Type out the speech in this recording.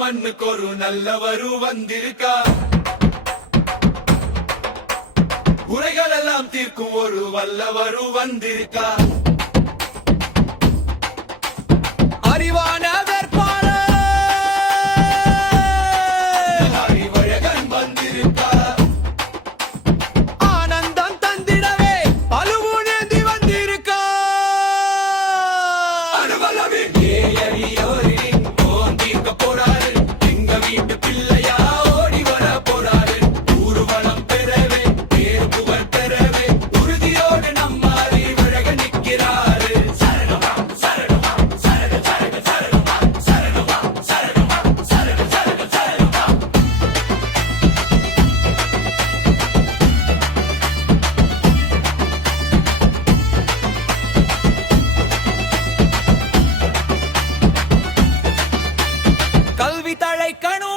மண்ணுக்கு ஒரு நல்லவரு வந்திருக்கா. குறைகள் எல்லாம் தீர்க்கும் ஒரு வல்லவரு வந்திருக்கா. அறிவான வேட்பாளர் அறிவழகன் வந்திருக்கா. ஆனந்தம் தந்திடவே பழுவூனேந்தி வந்திருக்கா. அனுபலமே ஏறியோரின் தீர்க்க போறாரு. எங்க வீட்டு பிள்ளையா ஓடி வர போறாரு. ஊர்வலம் பெறவே பேர் புகழ் பெறவே உறுதியோடு நம்ம அறிவழக நிற்கிறாரு. சரணமா சரணமா சரண சரண சரணமா சரணமா சரணமா சரண சரண சரணமா. கல்வி தழைக்கணும்